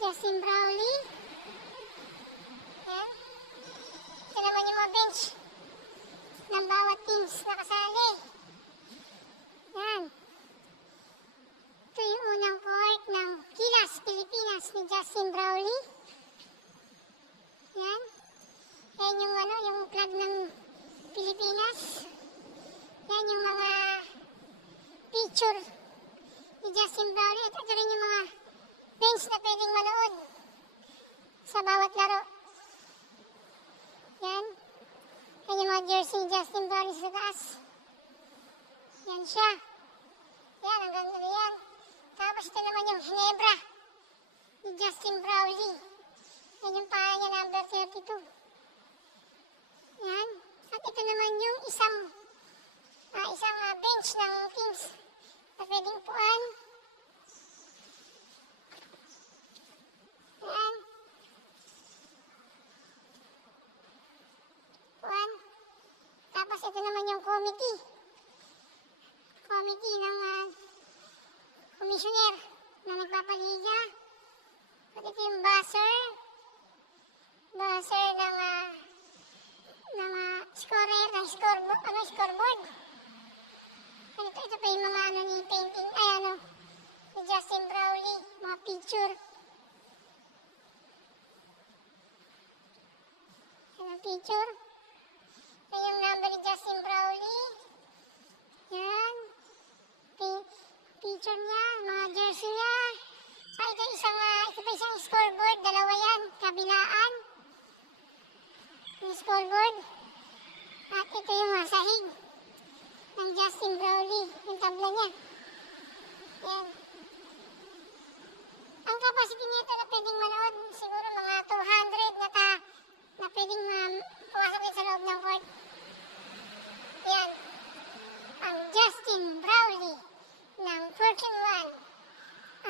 Justin Brownlee. Yan. Ito naman yung mga bench ng bawat teams na kasali. Yan. Ito yung unang court ng Gilas, Pilipinas ni Justin Brownlee. Yan. Yan yung yung flag ng Pilipinas. Yan yung mga picture ni Justin Brownlee. At ito rin yung mga bench na pwedeng manood sa bawat laro. Yan. Yan yung mga jersey ni Justin Brownlee sa taas. Yan siya. Yan, hanggang ano yan. Tapos ito naman yung Ginebra ni Justin Brownlee. Yan yung paa niya, number 32. Yan. At ito naman yung isang bench ng teams na pwedeng upuan. Yan. Upuan. Tapos ito naman yung committee. Committee ng commissioner na nagpapaliga. At ito yung buzzer. Buzzer ng scorer, ng scoreboard. Ito pa yung mga ni painting, ni Justin Brownlee, mga picture. Yan ang picture. Yan yung number ni Justin Brownlee. Yan. Picture niya, mga jersey niya. Ito pa isang scoreboard, dalawa yan, kabilaan. Yung scoreboard. At ito yung sahig ng Justin Brownlee, yung tabla niya. Yan. Ang capacity nito na pwedeng manood, siguro mga 200 na pwedeng